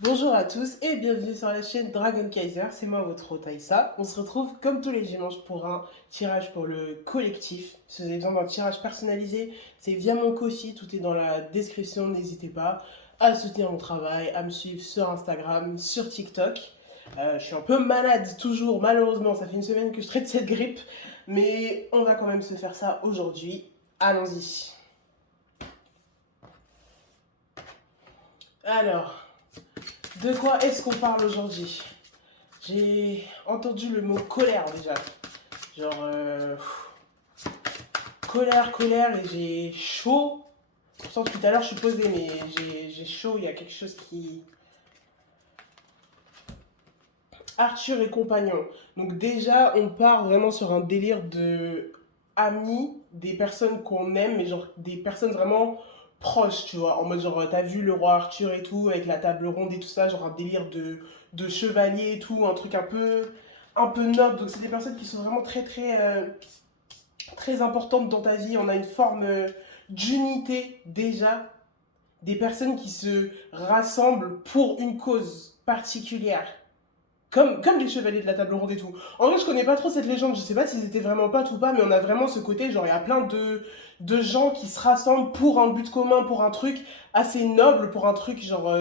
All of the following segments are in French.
Bonjour à tous et bienvenue sur la chaîne Dragon Kaiser, c'est moi votre hôte Aïssa. On se retrouve comme tous les dimanches pour un tirage pour le collectif. Si vous avez besoin d'un tirage personnalisé, c'est via mon Kofi, tout est dans la description, n'hésitez pas à soutenir mon travail, à me suivre sur Instagram, sur TikTok. Je suis un peu malade toujours, malheureusement, ça fait une semaine que je traite cette grippe, mais on va quand même se faire ça aujourd'hui. Allons-y. Alors, de quoi est-ce qu'on parle aujourd'hui? J'ai entendu le mot colère déjà. Genre, colère, colère, et j'ai chaud. Pourtant, tout à l'heure, je suis posée, mais j'ai chaud. Il y a quelque chose qui. Arthur et compagnon. Donc, déjà, on part vraiment sur un délire de amis, des personnes qu'on aime, mais genre des personnes vraiment proches, tu vois. En mode, genre, t'as vu le roi Arthur et tout, avec la table ronde et tout ça, genre un délire de chevalier et tout, un truc un peu noble. Donc, c'est des personnes qui sont vraiment très importantes dans ta vie. On a une forme d'unité déjà, des personnes qui se rassemblent pour une cause particulière. Comme les chevaliers de la table ronde et tout. En vrai, je connais pas trop cette légende, je sais pas s'ils étaient vraiment potes ou pas, mais on a vraiment ce côté, genre, il y a plein de gens qui se rassemblent pour un but commun, pour un truc assez noble, pour un truc, genre,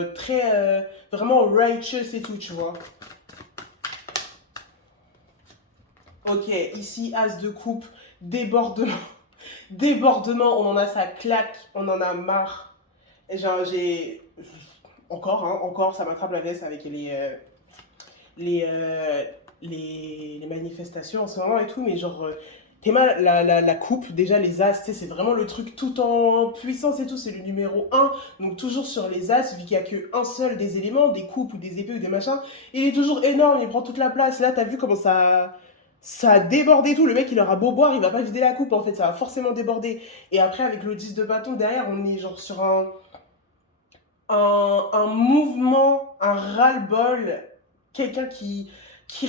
vraiment righteous et tout, tu vois. Ok, ici, as de coupe, débordement. Débordement, on en a sa claque, on en a marre. Et genre, j'ai. Encore, hein, encore, ça m'attrape la veste avec les, euh, les manifestations en ce moment et tout, mais genre, Théma, la coupe, déjà les As, tu sais, c'est vraiment le truc tout en puissance et tout, c'est le numéro un. Donc toujours sur les As, vu qu'il n'y a qu'un seul des éléments, des coupes ou des épées ou des machins, il est toujours énorme, il prend toute la place. Là, t'as vu comment ça a débordé et tout. Le mec, il aura beau boire, il va pas vider la coupe, en fait, ça va forcément déborder. Et après, avec le 10 de bâton derrière, on est genre sur un mouvement, un ras-le-bol, quelqu'un qui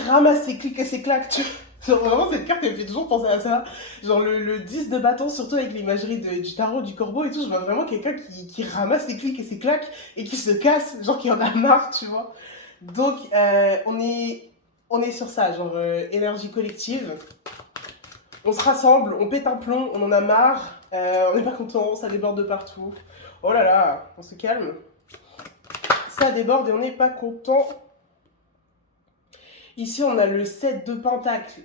ramasse ses clics et ses claques. Genre vraiment, cette carte, elle me fait toujours penser à ça. Genre le 10 de bâton, surtout avec l'imagerie du tarot, du corbeau et tout, je vois vraiment quelqu'un qui ramasse ses clics et ses claques et qui se casse, genre qui en a marre, tu vois. Donc, on est sur ça, genre énergie collective. On se rassemble, on pète un plomb, on en a marre, on n'est pas content, ça déborde de partout. Oh là là, on se calme. Ça déborde et on n'est pas content. Ici, on a le 7 de Pentacle.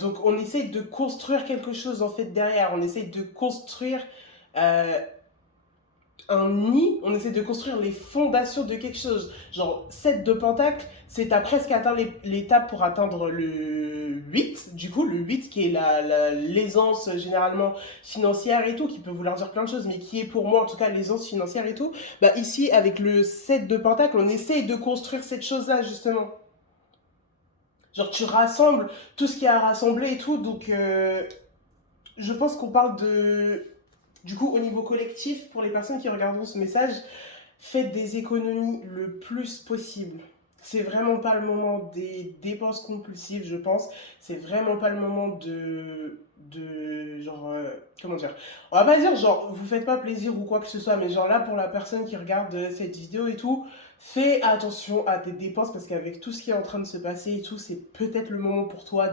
Donc, on essaye de construire quelque chose en fait derrière. On essaye de construire euh, un nid. On essaie de construire les fondations de quelque chose. Genre, 7 de Pentacle, c'est à presque atteint l'étape pour atteindre le 8. Du coup, le 8 qui est l'aisance généralement financière et tout, qui peut vouloir dire plein de choses, mais qui est pour moi en tout cas l'aisance financière et tout. Bah, ici, avec le 7 de Pentacle, on essaye de construire cette chose-là justement. Genre, tu rassembles tout ce qu'il y a à rassembler et tout. Donc, je pense qu'on parle de. Du coup, au niveau collectif, pour les personnes qui regarderont ce message, faites des économies le plus possible. C'est vraiment pas le moment des dépenses compulsives, je pense. C'est vraiment pas le moment genre, comment dire? On va pas dire genre, vous faites pas plaisir ou quoi que ce soit, mais genre là, pour la personne qui regarde cette vidéo et tout, fais attention à tes dépenses parce qu'avec tout ce qui est en train de se passer et tout, c'est peut-être le moment pour toi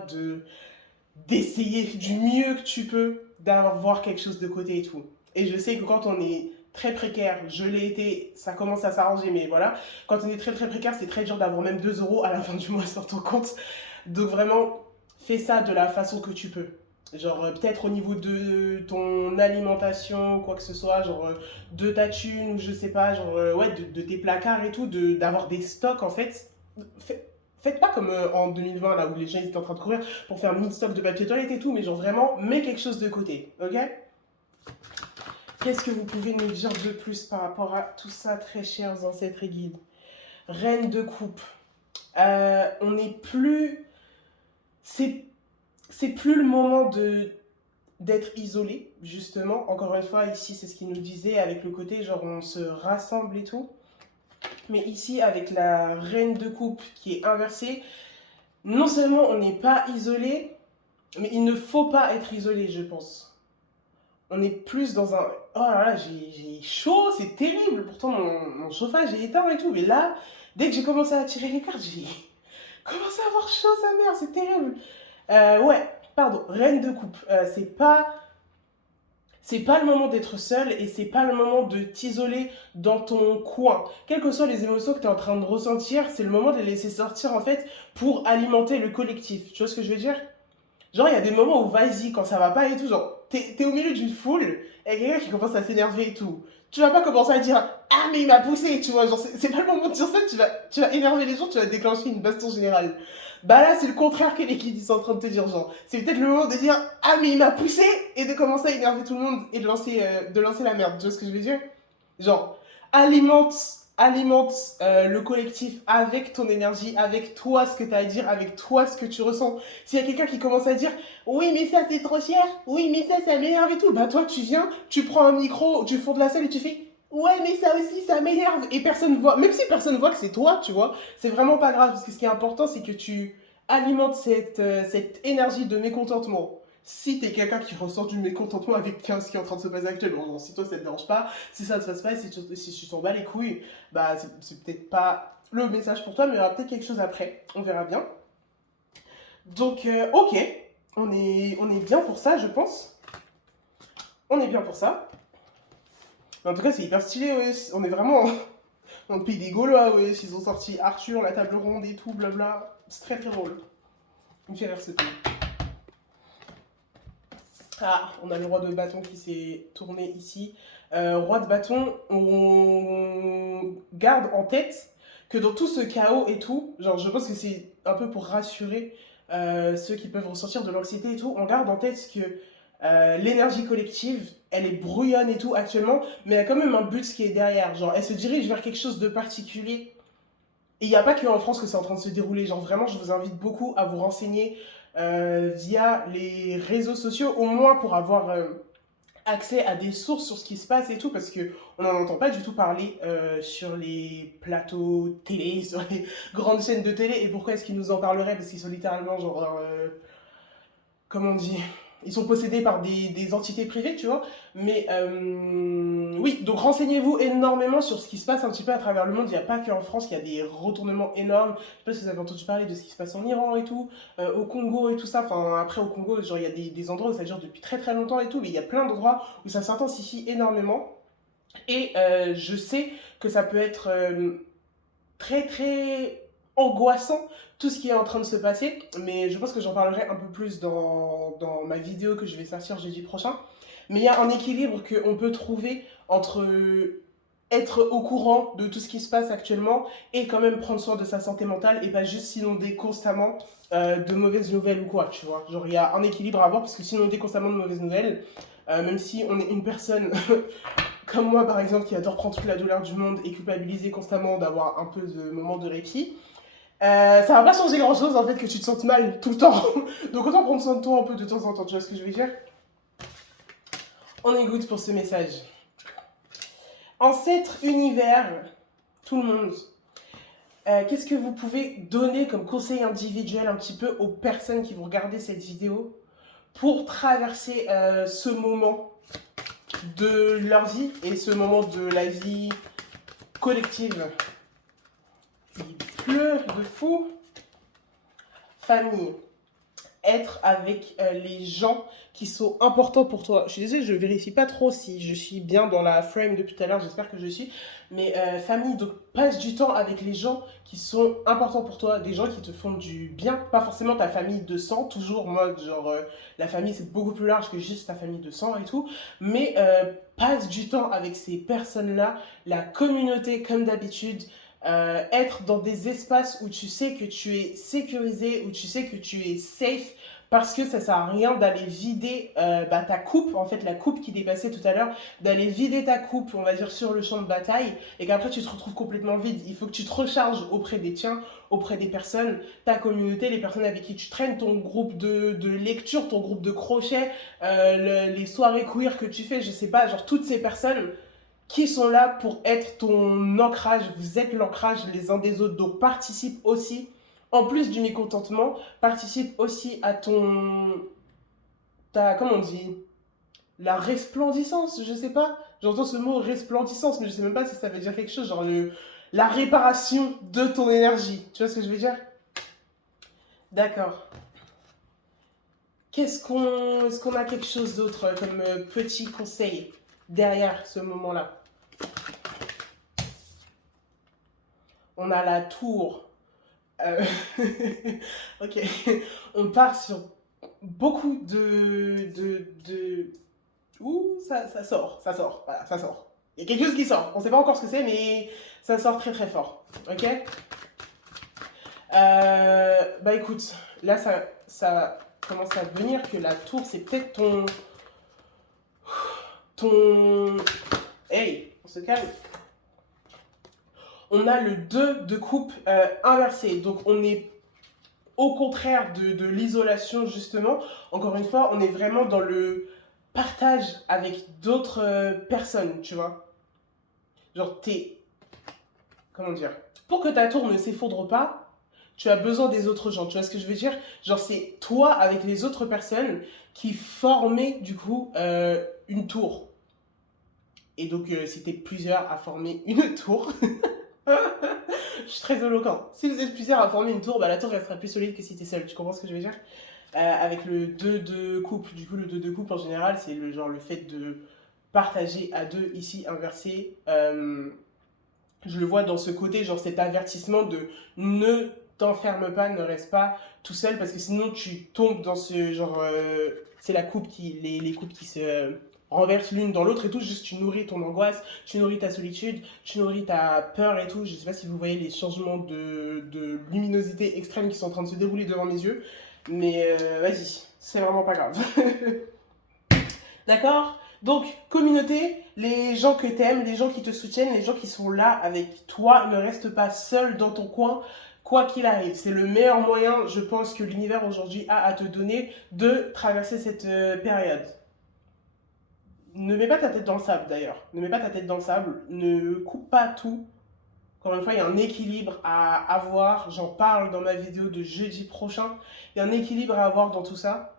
d'essayer du mieux que tu peux d'avoir quelque chose de côté et tout. Et je sais que quand on est très précaire, je l'ai été, ça commence à s'arranger, mais voilà, quand on est très précaire, c'est très dur d'avoir même 2 euros à la fin du mois sur ton compte. Donc vraiment, fais ça de la façon que tu peux. Genre peut-être au niveau de ton alimentation ou quoi que ce soit, genre de ta thune ou je sais pas, genre ouais, de tes placards et tout, d'avoir des stocks en fait. Faites pas comme en 2020 là où les gens étaient en train de courir pour faire 1000 stocks de papier toilette et tout, mais genre vraiment, mets quelque chose de côté, ok? Qu'est-ce que vous pouvez nous dire de plus par rapport à tout ça, très chers ancêtres et guides? Reine de coupe. On n'est plus. C'est, c'est plus le moment d'être isolé, justement. Encore une fois, ici, c'est ce qu'il nous disait avec le côté genre on se rassemble et tout. Mais ici, avec la reine de coupe qui est inversée, non seulement on n'est pas isolé, mais il ne faut pas être isolé, je pense. On est plus dans un. oh là là, j'ai chaud, c'est terrible. Pourtant, mon chauffage est éteint et tout. Mais là, dès que j'ai commencé à tirer les cartes, j'ai commencé à avoir chaud, sa mère, c'est terrible. Ouais, pardon, reine de coupe. C'est pas le moment d'être seul et c'est pas le moment de t'isoler dans ton coin. Quelles que soient les émotions que tu es en train de ressentir, c'est le moment de les laisser sortir en fait pour alimenter le collectif. Tu vois ce que je veux dire? Genre, il y a des moments où vas-y, quand ça va pas et tout, genre, t'es au milieu d'une foule et quelqu'un qui commence à s'énerver et tout. Tu vas pas commencer à dire ah, mais il m'a poussé, tu vois. Genre, c'est pas le moment de dire ça, tu vas énerver les gens, tu vas déclencher une baston générale. Bah là, c'est le contraire que les kids sont en train de te dire, genre. C'est peut-être le moment de dire ah, mais il m'a poussé et de commencer à énerver tout le monde et de lancer la merde. Tu vois ce que je veux dire? Genre, alimente, alimente le collectif avec ton énergie, avec toi ce que tu as à dire, avec toi ce que tu ressens. S'il y a quelqu'un qui commence à dire oui mais ça c'est trop cher, oui mais ça m'énerve et tout, bah toi tu viens, tu prends un micro du fond de la salle et tu fais ouais mais ça aussi ça m'énerve et personne voit, même si personne voit que c'est toi, tu vois, c'est vraiment pas grave parce que ce qui est important c'est que tu alimentes cette énergie de mécontentement. Si t'es quelqu'un qui ressent du mécontentement avec ce qui est en train de se passer actuellement, donc si toi ça te dérange pas, si ça ne se passe pas, si tu t'en bats les couilles, bah c'est peut-être pas le message pour toi, mais il y aura peut-être quelque chose après, on verra bien. Donc ok, on est bien pour ça, je pense. On est bien pour ça. Mais en tout cas, c'est hyper stylé, ouais. On est vraiment dans le pays des Gaulois, ouais. Ils ont sorti Arthur, la table ronde et tout, blabla. C'est très très drôle. Il me fait rire ce truc. Ah, on a le roi de bâton qui s'est tourné ici. Roi de bâton, on garde en tête que dans tout ce chaos et tout, genre je pense que c'est un peu pour rassurer ceux qui peuvent ressentir de l'anxiété et tout, on garde en tête que l'énergie collective, elle est brouillonne et tout actuellement, mais il y a quand même un but qui est derrière. Genre, elle se dirige vers quelque chose de particulier. Et il n'y a pas qu'en France que c'est en train de se dérouler. Genre, vraiment, je vous invite beaucoup à vous renseigner via les réseaux sociaux, au moins pour avoir accès à des sources sur ce qui se passe et tout, parce que on n'en entend pas du tout parler sur les plateaux télé, sur les grandes chaînes de télé. Et pourquoi est-ce qu'ils nous en parleraient? Parce qu'ils sont littéralement, genre, comment on dit, ils sont possédés par des entités privées, tu vois. Mais oui, donc renseignez-vous énormément sur ce qui se passe un petit peu à travers le monde. Il n'y a pas qu'en France qu'il y a des retournements énormes. Je sais pas si vous avez entendu parler de ce qui se passe en Iran et tout, au Congo et tout ça. Enfin, après au Congo, genre il y a des endroits où ça dure depuis très très longtemps et tout, mais il y a plein d'endroits où ça s'intensifie énormément. Et je sais que ça peut être très très angoissant tout ce qui est en train de se passer, mais je pense que j'en parlerai un peu plus dans ma vidéo que je vais sortir jeudi prochain. Mais il y a un équilibre qu'on peut trouver entre être au courant de tout ce qui se passe actuellement et quand même prendre soin de sa santé mentale et pas juste s'inonder constamment de mauvaises nouvelles ou quoi, tu vois. Genre il y a un équilibre à avoir parce que s'inonder constamment de mauvaises nouvelles, même si on est une personne comme moi par exemple qui adore prendre toute la douleur du monde et culpabiliser constamment d'avoir un peu de moments de répit, ça va pas changer grand chose en fait que tu te sentes mal tout le temps. Donc autant prendre soin de toi un peu de temps en temps, tu vois ce que je veux dire? On est good pour ce message. Ancêtre univers, tout le monde, qu'est-ce que vous pouvez donner comme conseil individuel un petit peu aux personnes qui vont regarder cette vidéo pour traverser ce moment de leur vie et ce moment de la vie collective? Il pleut de fou. Famille. Être avec les gens qui sont importants pour toi. Je suis désolée, je vérifie pas trop si je suis bien dans la frame depuis tout à l'heure, j'espère que je suis. Mais famille, donc passe du temps avec les gens qui sont importants pour toi, des gens qui te font du bien, pas forcément ta famille de sang, toujours mode genre la famille c'est beaucoup plus large que juste ta famille de sang et tout, mais passe du temps avec ces personnes-là, la communauté comme d'habitude, être dans des espaces où tu sais que tu es sécurisé, où tu sais que tu es safe, parce que ça sert à rien d'aller vider ta coupe, en fait la coupe qui dépassait tout à l'heure, d'aller vider ta coupe, on va dire, sur le champ de bataille, et qu'après tu te retrouves complètement vide. Il faut que tu te recharges auprès des tiens, auprès des personnes, ta communauté, les personnes avec qui tu traînes, ton groupe de lecture, ton groupe de crochet, les soirées queer que tu fais, je sais pas, genre toutes ces personnes qui sont là pour être ton ancrage. Vous êtes l'ancrage les uns des autres. Donc participe aussi, en plus du mécontentement, participe aussi à comment on dit, la resplendissance, je sais pas. J'entends ce mot resplendissance, mais je sais même pas si ça veut dire quelque chose, genre la réparation de ton énergie. Tu vois ce que je veux dire? D'accord. Est-ce qu'on a quelque chose d'autre comme petit conseil derrière ce moment-là? On a la tour. Euh, ok. On part sur beaucoup de... Ouh, ça sort, ça sort, voilà, ça sort. Il y a quelque chose qui sort. On sait pas encore ce que c'est, mais ça sort très très fort. Ok. Bah écoute, là ça commence à venir que la tour, c'est peut-être ton... Hey, on se calme. On a le 2 de coupe inversé. Donc on est au contraire de l'isolation, justement. Encore une fois, on est vraiment dans le partage avec d'autres personnes, tu vois. Genre, comment dire? Pour que ta tour ne s'effondre pas, tu as besoin des autres gens. Tu vois ce que je veux dire? Genre, c'est toi avec les autres personnes qui formaient, du coup, une tour. Et donc, si t'es plusieurs à former une tour, je suis très éloquent. Si vous êtes plusieurs à former une tour, bah, la tour restera plus solide que si t'es seul. Tu comprends ce que je veux dire? Avec le 2 de couple. Du coup, le 2 de couple, en général, c'est le fait de partager à deux, ici, inversé. Je le vois dans ce côté, genre cet avertissement de ne t'enferme pas, ne reste pas tout seul, parce que sinon tu tombes dans ce genre... c'est la coupe les coupes qui se renversent l'une dans l'autre et tout, juste tu nourris ton angoisse, tu nourris ta solitude, tu nourris ta peur et tout. Je sais pas si vous voyez les changements de luminosité extrême qui sont en train de se dérouler devant mes yeux, mais vas-y, c'est vraiment pas grave. D'accord? Donc, communauté, les gens que t'aimes, les gens qui te soutiennent, les gens qui sont là avec toi, ne reste pas seul dans ton coin, quoi qu'il arrive. C'est le meilleur moyen, je pense, que l'univers aujourd'hui a à te donner de traverser cette période. Ne mets pas ta tête dans le sable d'ailleurs. Ne mets pas ta tête dans le sable. Ne coupe pas tout. Encore une fois, il y a un équilibre à avoir. J'en parle dans ma vidéo de jeudi prochain. Il y a un équilibre à avoir dans tout ça.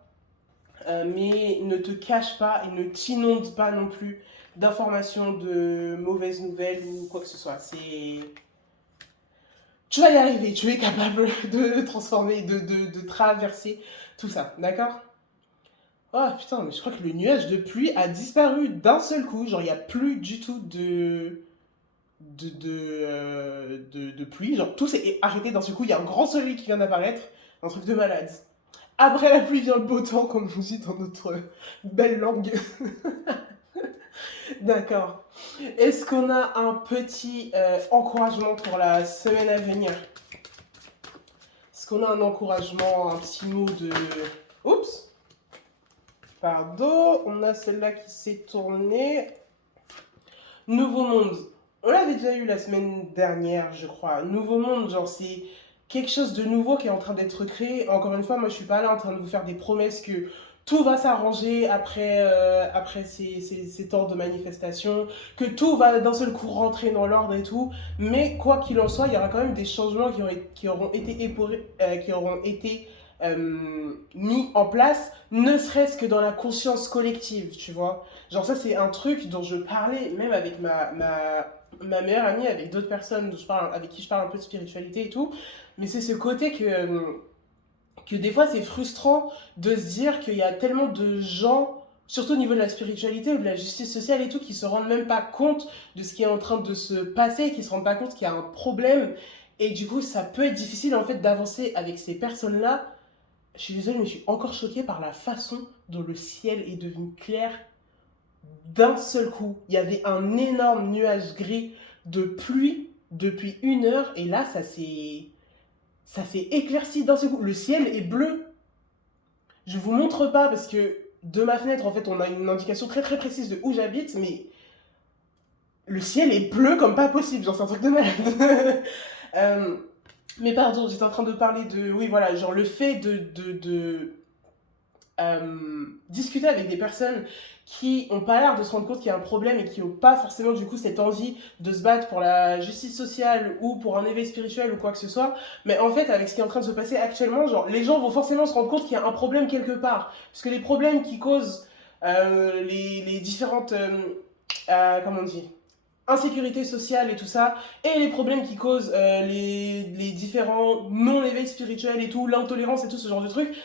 Mais ne te cache pas et ne t'inonde pas non plus d'informations, de mauvaises nouvelles ou quoi que ce soit. Tu vas y arriver, tu es capable de transformer, de traverser tout ça, d'accord? Oh putain, mais je crois que le nuage de pluie a disparu d'un seul coup. Genre, il n'y a plus du tout de pluie. Genre, tout s'est arrêté d'un seul coup. Il y a un grand soleil qui vient d'apparaître. Un truc de malade. Après la pluie vient le beau temps, comme je vous dis dans notre belle langue. D'accord. Est-ce qu'on a un petit encouragement pour la semaine à venir? Est-ce qu'on a un encouragement, un petit mot de... Oups. Pardon, on a celle-là qui s'est tournée. Nouveau monde. On l'avait déjà eu la semaine dernière, je crois. Nouveau monde, genre c'est quelque chose de nouveau qui est en train d'être créé. Encore une fois, moi je suis pas là en train de vous faire des promesses que tout va s'arranger après ces temps de manifestation, que tout va d'un seul coup rentrer dans l'ordre et tout. Mais quoi qu'il en soit, il y aura quand même des changements qui auront été, mis en place, ne serait-ce que dans la conscience collective, tu vois. Genre ça, c'est un truc dont je parlais même avec ma meilleure amie, avec d'autres personnes avec qui je parle un peu de spiritualité et tout. Mais c'est ce côté que des fois, c'est frustrant de se dire qu'il y a tellement de gens, surtout au niveau de la spiritualité ou de la justice sociale et tout, qui se rendent même pas compte de ce qui est en train de se passer, qui se rendent pas compte qu'il y a un problème. Et du coup, ça peut être difficile en fait d'avancer avec ces personnes-là. Je suis désolée, mais je suis encore choquée par la façon dont le ciel est devenu clair d'un seul coup. Il y avait un énorme nuage gris de pluie depuis 1 heure et là, ça s'est éclairci d'un seul coup. Le ciel est bleu. Je vous montre pas parce que de ma fenêtre, en fait, on a une indication très très précise de où j'habite, mais le ciel est bleu comme pas possible. Genre, c'est un truc de malade. Mais pardon, j'étais en train de parler de... Oui, voilà, genre le fait discuter avec des personnes qui n'ont pas l'air de se rendre compte qu'il y a un problème et qui n'ont pas forcément du coup cette envie de se battre pour la justice sociale ou pour un éveil spirituel ou quoi que ce soit. Mais en fait, avec ce qui est en train de se passer actuellement, genre les gens vont forcément se rendre compte qu'il y a un problème quelque part. Parce que les problèmes qui causent les différentes comment on dit, insécurité sociale et tout ça, et les problèmes qui causent les différents non-éveils spirituels et tout, l'intolérance et tout ce genre de trucs,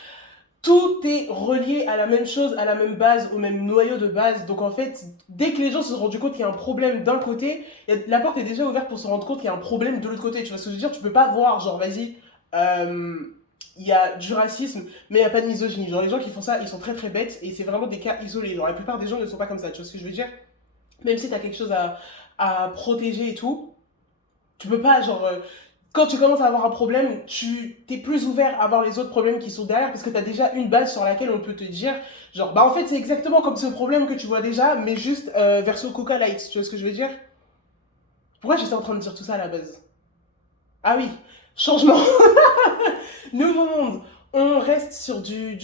tout est relié à la même chose, à la même base, au même noyau de base. Donc en fait, dès que les gens se sont rendus compte qu'il y a un problème d'un côté, la porte est déjà ouverte pour se rendre compte qu'il y a un problème de l'autre côté. Tu vois ce que je veux dire? Tu peux pas voir, genre, vas-y, euh, il y a du racisme, mais il n'y a pas de misogynie. Genre, les gens qui font ça, ils sont très très bêtes, et c'est vraiment des cas isolés. Genre, la plupart des gens ne sont pas comme ça, tu vois ce que je veux dire? Même si tu as quelque chose à protéger et tout, tu peux pas, genre, quand tu commences à avoir un problème, tu t'es plus ouvert à voir les autres problèmes qui sont derrière parce que tu as déjà une base sur laquelle on peut te dire, genre, bah en fait, c'est exactement comme ce problème que tu vois déjà, mais juste version Coca Light, tu vois ce que je veux dire? Pourquoi j'étais en train de dire tout ça à la base? Ah oui, changement, nouveau monde. On reste sur du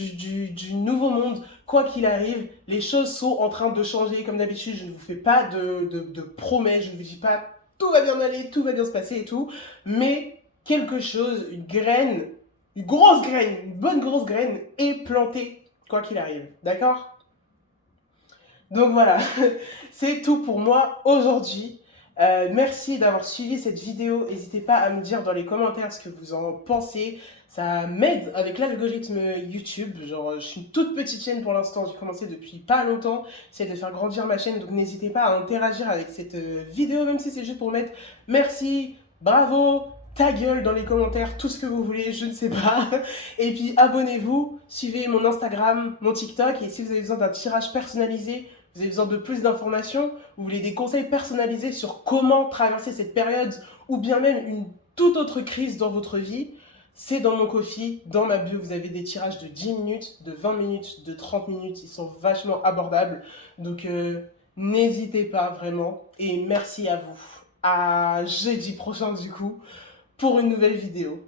nouveau monde. Quoi qu'il arrive, les choses sont en train de changer. Comme d'habitude, je ne vous fais pas de promesses. Je ne vous dis pas tout va bien aller, tout va bien se passer et tout. Mais quelque chose, une graine, une grosse graine, une bonne grosse graine est plantée. Quoi qu'il arrive. D'accord? Donc voilà, c'est tout pour moi aujourd'hui. Merci d'avoir suivi cette vidéo. N'hésitez pas à me dire dans les commentaires ce que vous en pensez. Ça m'aide avec l'algorithme YouTube. Genre, je suis une toute petite chaîne pour l'instant. J'ai commencé depuis pas longtemps. J'essaie de faire grandir ma chaîne. Donc n'hésitez pas à interagir avec cette vidéo, même si c'est juste pour mettre merci, bravo, ta gueule dans les commentaires, tout ce que vous voulez, je ne sais pas. Et puis abonnez-vous, suivez mon Instagram, mon TikTok. Et si vous avez besoin d'un tirage personnalisé, vous avez besoin de plus d'informations, vous voulez des conseils personnalisés sur comment traverser cette période ou bien même une toute autre crise dans votre vie, c'est dans mon Ko-fi, dans ma bio, vous avez des tirages de 10 minutes, de 20 minutes, de 30 minutes, ils sont vachement abordables. Donc n'hésitez pas vraiment et merci à vous. À jeudi prochain du coup pour une nouvelle vidéo.